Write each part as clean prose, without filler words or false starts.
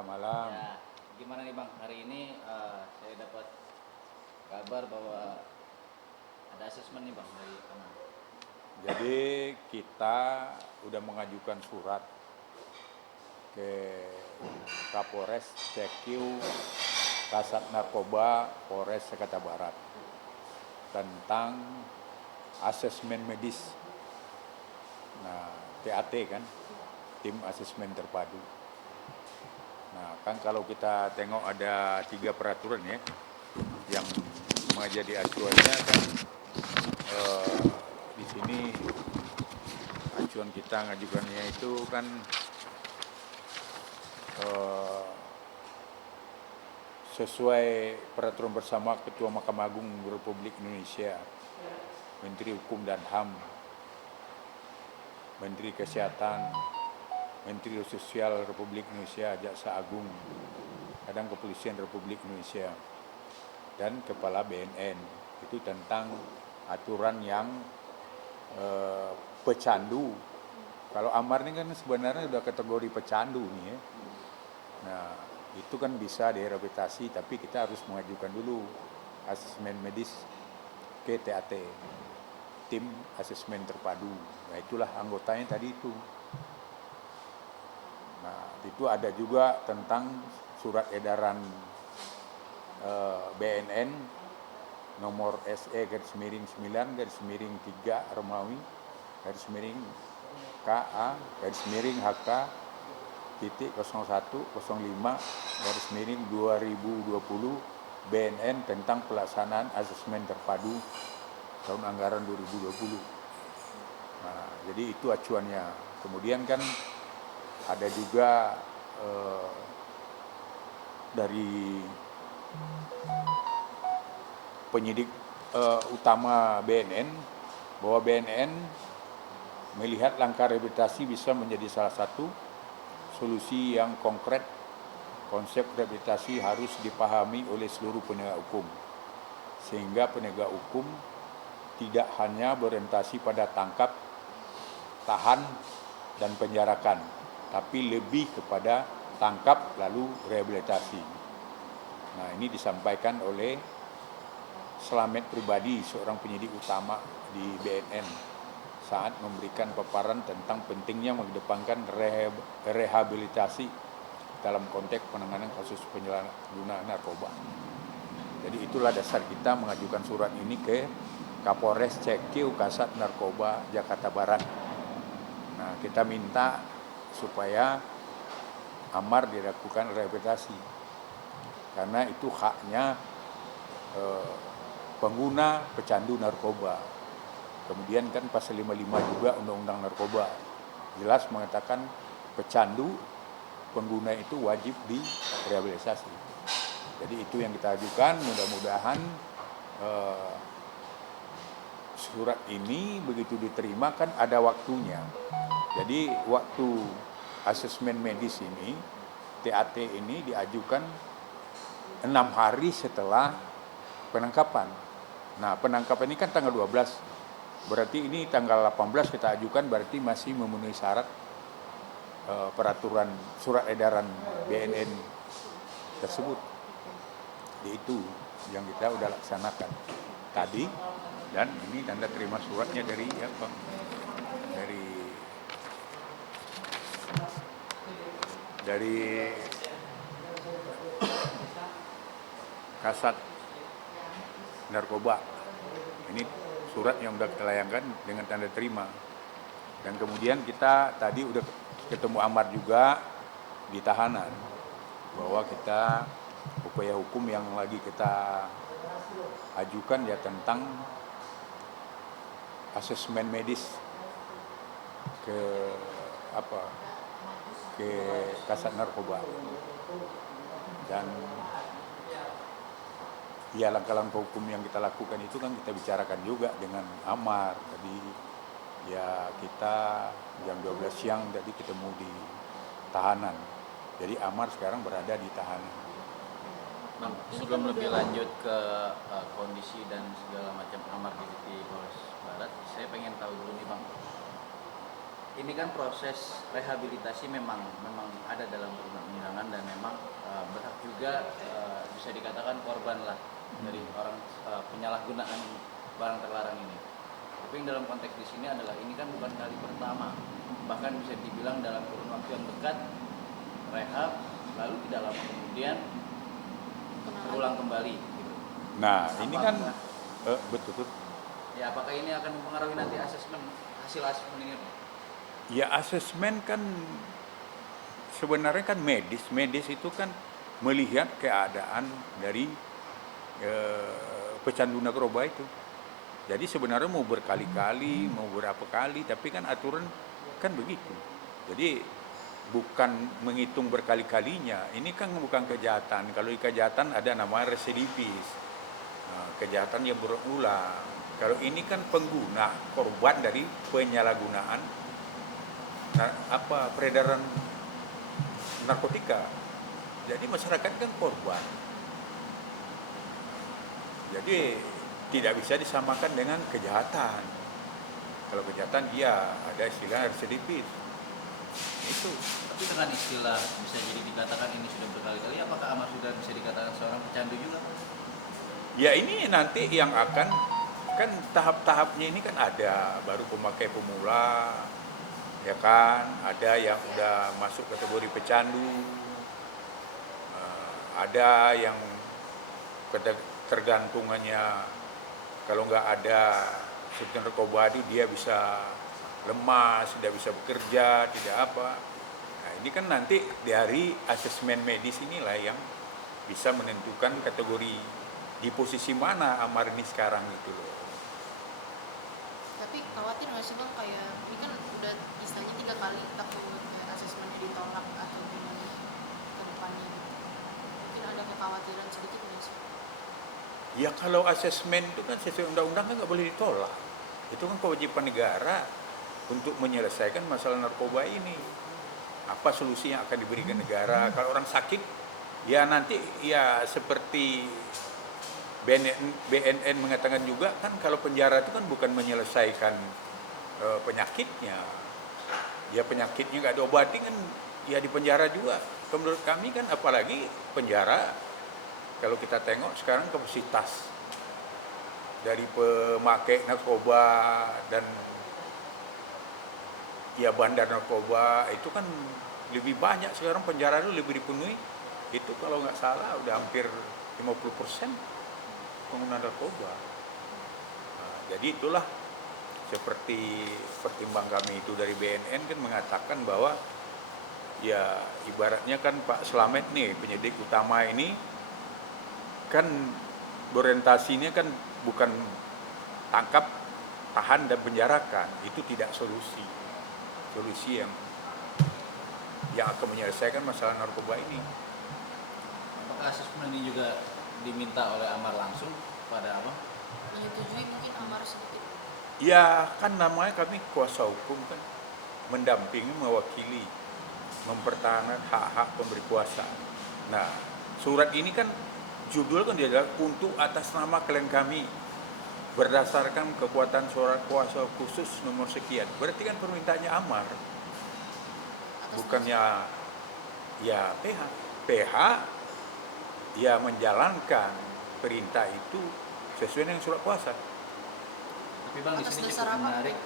Ya, malam. Ya, gimana nih Bang? Hari ini saya dapat kabar bahwa ada asesmen nih Bang dari Aman. Jadi kita udah mengajukan surat ke Kapolres CQ Kasat Narkoba Polres Jakarta Barat tentang asesmen medis. Nah, TAT kan, tim asesmen terpadu. Nah, kan kalau kita tengok ada 3 peraturan ya, yang menjadi acuannya kan di sini acuan kita ngajukannya itu kan sesuai peraturan bersama Ketua Mahkamah Agung Republik Indonesia, Menteri Hukum dan HAM, Menteri Kesehatan, Menteri Sosial Republik Indonesia, Jaksa Agung, Badan Kepolisian Republik Indonesia, dan Kepala BNN. Itu tentang aturan yang pecandu. Kalau Amar ini kan sebenarnya udah kategori pecandu nih ya. Nah, itu kan bisa direhabilitasi, tapi kita harus mengajukan dulu asesmen medis ke TAT, tim asesmen terpadu. Nah, itulah anggotanya tadi itu. Nah, itu ada juga tentang surat edaran BNN nomor SE garis miring 9 garis miring 3 Romawi garis miring KA garis miring HK titik 0105 garis miring 2020 BNN tentang pelaksanaan asesmen terpadu tahun anggaran 2020. Nah, jadi itu acuannya. Kemudian kan ada juga dari penyidik utama BNN bahwa BNN melihat langkah rehabilitasi bisa menjadi salah satu solusi yang konkret. Konsep rehabilitasi harus dipahami oleh seluruh penegak hukum, sehingga penegak hukum tidak hanya berorientasi pada tangkap, tahan, dan penjarakan, tapi lebih kepada tangkap lalu rehabilitasi. Nah, ini disampaikan oleh Slamet Pribadi, seorang penyidik utama di BNN, saat memberikan paparan tentang pentingnya mengedepankan rehabilitasi dalam konteks penanganan kasus penyalahgunaan narkoba. Jadi itulah dasar kita mengajukan surat ini ke Kapolres CQ Kasat Narkoba Jakarta Barat. Nah, kita minta supaya Amar dilakukan rehabilitasi, karena itu haknya pengguna pecandu narkoba. Kemudian kan pasal 55 juga Undang-Undang Narkoba jelas mengatakan pecandu pengguna itu wajib direhabilitasi. Jadi itu yang kita ajukan. Mudah-mudahan surat ini begitu diterima kan ada waktunya. Jadi waktu asesmen medis ini, TAT ini diajukan 6 hari setelah penangkapan. Nah, penangkapan ini kan tanggal 12. Berarti ini tanggal 18 kita ajukan, berarti masih memenuhi syarat peraturan surat edaran BNN tersebut. Jadi itu yang kita udah laksanakan tadi, dan ini tanda terima suratnya dari apa? Dari Kasat Narkoba. Ini surat yang udah kita layangkan dengan tanda terima. Dan kemudian kita tadi udah ketemu Amar juga di tahanan, bahwa kita upaya hukum yang lagi kita ajukan ya tentang asesmen medis ke Kasat Narkoba. Dan ya langkah-langkah hukum yang kita lakukan itu kan kita bicarakan juga dengan Amar. Tadi ya kita jam 12 siang tadi ketemu di tahanan. Jadi Amar sekarang berada di tahanan. Bang, sebelum lebih lanjut ke kondisi dan segala macam Amar di Polres Barat, saya pengen tahu dulu nih Bang. Ini kan proses rehabilitasi memang ada dalam perundang-undangan penyalahgunaan dan memang berhak juga bisa dikatakan korban lah dari orang penyalahgunaan barang terlarang ini. Tapi yang dalam konteks di sini adalah ini kan bukan kali pertama, bahkan bisa dibilang dalam kurun waktu yang dekat rehab, lalu tidak lama kemudian terulang kembali. Gitu. Nah, ini kan betul. Ya, apakah ini akan mempengaruhi nanti hasil asesmen ini? Ya asesmen kan sebenarnya kan medis itu kan melihat keadaan dari pecandu narkoba itu. Jadi sebenarnya mau berkali-kali, mau berapa kali, tapi kan aturan kan begitu. Jadi bukan menghitung berkali-kalinya. Ini kan bukan kejahatan. Kalau kejahatan ada namanya residivis, kejahatan yang berulang. Kalau ini kan pengguna, korban dari penyalahgunaan peredaran narkotika. Jadi masyarakat kan korban. Jadi tidak bisa disamakan dengan kejahatan. Kalau kejahatan dia ada istilah residivis. Itu. Tapi dengan istilah bisa jadi dikatakan ini sudah berkali-kali, apakah Amar sudah bisa dikatakan seorang pecandu juga? Ya ini nanti yang akan, kan tahap-tahapnya ini kan ada, baru pemakai pemula, ya kan, ada yang udah masuk kategori pecandu, ada yang tergantungannya kalau nggak ada substans narkoba dia bisa lemas, tidak bisa bekerja, tidak apa. Nah ini kan nanti dari asesmen medis inilah yang bisa menentukan kategori di posisi mana Amar ini sekarang gitu loh. Tapi khawatir nggak sih Bang, kayak ini kan udah istilahnya 3 kali takut asesmennya ditolak atau gimana ke depannya gitu. Mungkin ada kekhawatiran sedikit nggak sih? Ya kalau asesmen itu kan sesuai undang-undang kan nggak boleh ditolak. Itu kan kewajiban negara untuk menyelesaikan masalah narkoba ini. Apa solusi yang akan diberikan negara? Kalau orang sakit, ya nanti ya seperti BNN mengatakan juga kan kalau penjara itu kan bukan menyelesaikan penyakitnya. Ya penyakitnya nggak diobati kan ya di penjara juga. Menurut kami kan apalagi penjara, kalau kita tengok sekarang kapasitas dari pemakai narkoba dan ya bandar narkoba itu kan lebih banyak sekarang, penjara itu lebih dipenuhi. Itu kalau nggak salah udah hampir 50% pengguna narkoba. Nah, jadi itulah seperti pertimbang kami itu dari BNN kan mengatakan bahwa ya ibaratnya kan Pak Slamet nih penyidik utama ini kan berorientasinya kan bukan tangkap, tahan dan penjarakan. Itu tidak solusi yang akan menyelesaikan masalah narkoba ini. Apakah asesmen ini juga diminta oleh Amar langsung pada apa? Menyetujui mungkin Amar sedikit. Ya kan namanya kami kuasa hukum kan, mendampingi, mewakili, mempertahankan hak-hak pemberi kuasa. Nah surat ini kan judul kan dia adalah untuk atas nama klien kami berdasarkan kekuatan surat kuasa khusus nomor sekian. Berarti kan permintaannya Amar, bukannya ya PH ya menjalankan perintah itu sesuai dengan surat kuasa. Tapi Bang di sini cukup menarik,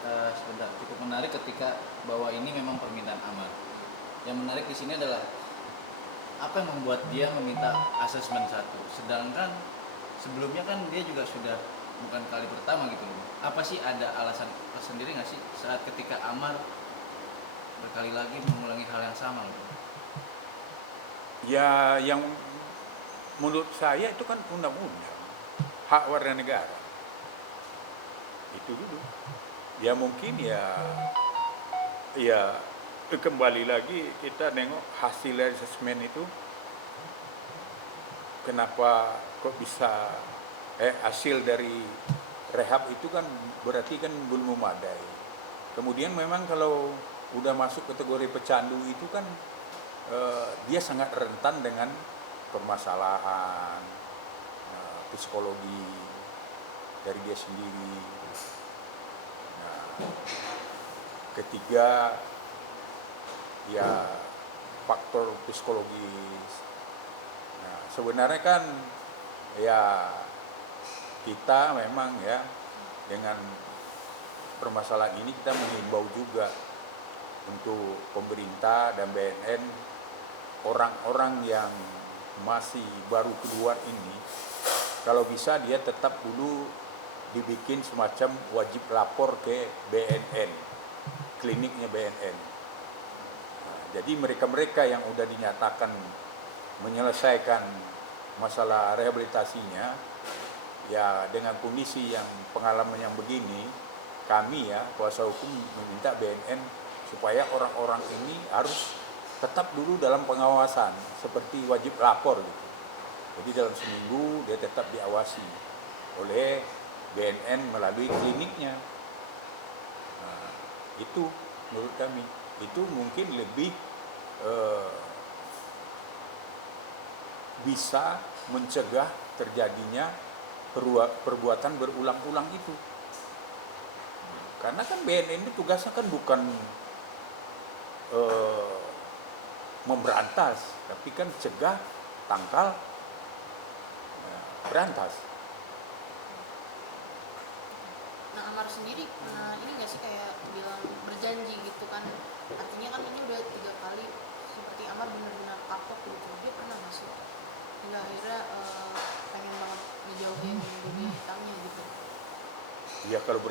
cukup menarik ketika bahwa ini memang permintaan Amar. Yang menarik di sini adalah apa yang membuat dia meminta asesmen 1, sedangkan sebelumnya kan dia juga sudah bukan kali pertama gitu loh. Apa sih ada alasan sendiri nggak sih saat ketika Amar berkali lagi mengulangi hal yang sama gitu? Ya yang menurut saya itu kan undang-undang, hak warga negara. Itu dulu. Ya mungkin ya kembali lagi kita nengok hasil asesmen itu, kenapa kok bisa hasil dari rehab itu kan berarti kan belum memadai. Kemudian memang kalau udah masuk kategori pecandu itu kan dia sangat rentan dengan permasalahan psikologi dari dia sendiri. Nah, ketiga ya faktor psikologis. Nah, sebenarnya kan ya kita memang ya dengan permasalahan ini kita menghimbau juga untuk pemerintah dan BNN, orang-orang yang masih baru keluar ini, kalau bisa dia tetap dulu dibikin semacam wajib lapor ke BNN, kliniknya BNN. Nah, jadi mereka-mereka yang udah dinyatakan menyelesaikan masalah rehabilitasinya, ya dengan kondisi yang pengalaman yang begini, kami ya kuasa hukum meminta BNN supaya orang-orang ini harus tetap dulu dalam pengawasan seperti wajib lapor gitu. Jadi dalam seminggu dia tetap diawasi oleh BNN melalui kliniknya. Nah, itu menurut kami itu mungkin lebih bisa mencegah terjadinya perbuatan berulang-ulang itu. Karena kan BNN itu tugasnya kan bukan memberantas, tapi kan cegah, tangkal, berantas. Nah, Amar sendiri pernah ini nggak sih kayak bilang berjanji gitu kan, artinya kan ini udah 3 kali seperti Amar benar-benar kapok gitu, dia pernah nggak sih hingga akhirnya pengen banget ngejauhin dunia hitamnya gitu? Ya kalau